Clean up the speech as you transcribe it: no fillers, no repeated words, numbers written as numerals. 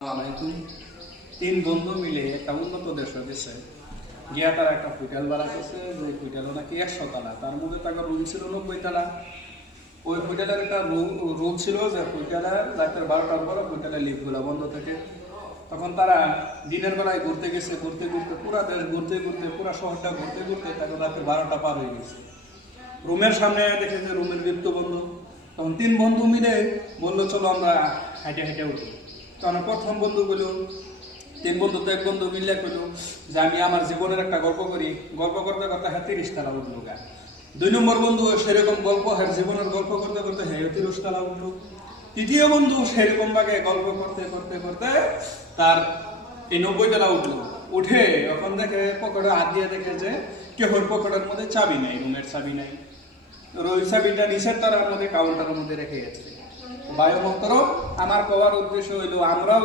আলাইকুম। তিন বন্ধু মিলে একটা উন্নত দেশে গেছে গিয়া তারা একটা হোটেল ভাড়া করছে। যে হোটেলও নাকি 100 তলা, তার মধ্যে তাকে রুম ছিল 90 তলা। ওই হোটেলের একটা রুল ছিল যে হোটেলে রাতের 12টার পরে হোটেলের লিফটগুলো বন্ধ থাকে। তখন তারা দিনের বেলায় ঘুরতে গেছে, ঘুরতে ঘুরতে পুরা দেশ ঘুরতে ঘুরতে পুরা শহরটা ঘুরতে ঘুরতে তাকে রাতে 12টা পার হয়ে গেছে। রুমের সামনে দেখে যে রুমের লিফট বন্ধ। তখন তিন বন্ধু মিলে বললো চলো আমরা হাইটে হাইটে উঠি। তখন প্রথম বন্ধু বললো, তিন বন্ধু তো এক বন্ধু মিলে কইল যে আমি আমার জীবনের একটা গল্প করি। গল্প করতে করতে হ্যাঁ 30 তলা উঠলো গা। 2 নম্বর বন্ধু সেরকম গল্প, হ্যাঁ জীবনের গল্প করতে করতে হ্যাঁ 30 তলা উঠলো। তৃতীয় বন্ধু সেরকম ভাবে গল্প করতে করতে করতে তার এই 90 তলা উঠলো। উঠে এখন দেখে পকেটে হাত দিয়ে দেখে যে কেহর পকেটের মধ্যে চাবি নাই, রুমের চাবি নাই। ওই চাবিটা নিচের তলার মধ্যে কাউন্টারের মধ্যে রেখে গেছে। বায়ু মন্তর আমার কওয়ার উদ্দেশ্য হইলো আমরাও